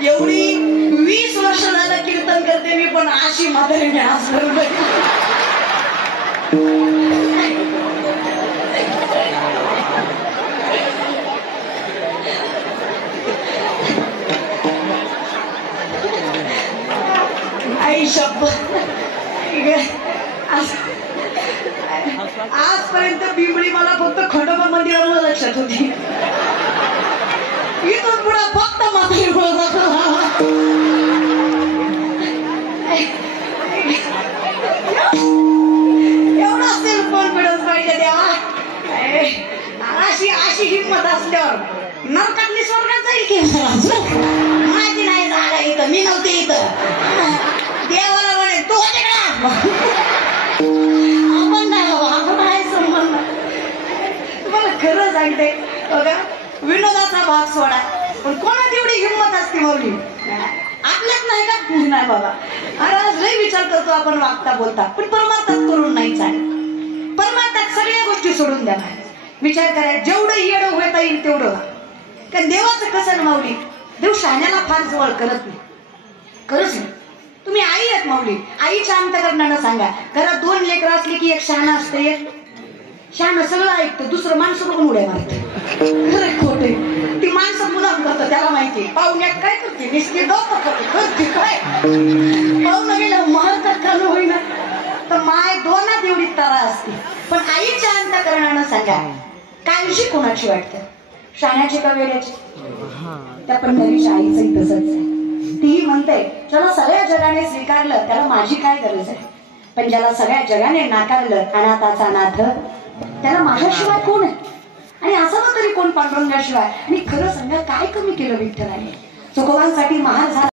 एवढी 20 वर्ष झालं कीर्तन करते मी, पण अशी म्हातारी मी असणार नाही. आई शपथ, आजपर्यंत बिंबळी मला फक्त खंडोबा मंदिराला लक्षात होती. इथून पुढे फक्त म्हातारी एवढा सेल्फ कॉन्फिडन्स पाहिजे देवा. अशी हिंमत असल्यावर नरकातली स्वर्गात जाईल की. माझी नाही जागा इथं, मी नव्हते इथं. देवाला म्हणे तू होते का, आपण नाही बाबा, आपण आहे संबंध. तुम्हाला खरं सांगते बघा, विनोदाचा भाग सोडा, पण कोणात एवढी हिंमत असते माऊली? आपल्यात नाही का? नाही बाबा. अरे आज लय विचार करतो आपण वागता बोलता, पण परमार्थात करून नाही चालेल. परमार्थात सगळ्या गोष्टी सोडून द्या. विचार करायला जेवढं येडं होता येईल तेवढं. कारण देवाचं कसं ना माऊली, देव शहाण्याला फार जवळ करत नाही. खरंच नाही. तुम्ही आई आहेत माऊली, आईच्या अंतकरणानं सांगा. घरात 2 लेकरं असली की एक शहाणा असतं, एक शहाणं सगळं ऐकतं, दुसरं माणसं बघून उड्या मारतं. खरं खोटे. ती माणसं मुलाम करतं, त्याला माहिती. पाहुण्यात काय करते, निसती डोकं करते काय. पाहुणं गेलं महत्वात चालू होईना तर माय दोनात एवढी तरा असते. पण आईच्या अंतकरणानं सांगा, काळजी कोणाची वाटते, शहाण्याची का वेड्याची? त्या पंढरीच्या आईचंही तसंच आहे. तीही म्हणते, चला सगळ्या जगाने स्वीकारलं त्याला माझी काय गरज आहे, पण ज्याला सगळ्या जगाने नाकारलं, अनाथाचा नाथ, त्याला माझ्याशिवाय कोण आहे? आणि असावं तरी कोण पांडुरंगाशिवाय? आणि खरं सांगा, काय कमी केलं विठ्ठलाने? चोखोबांसाठी महार झाला.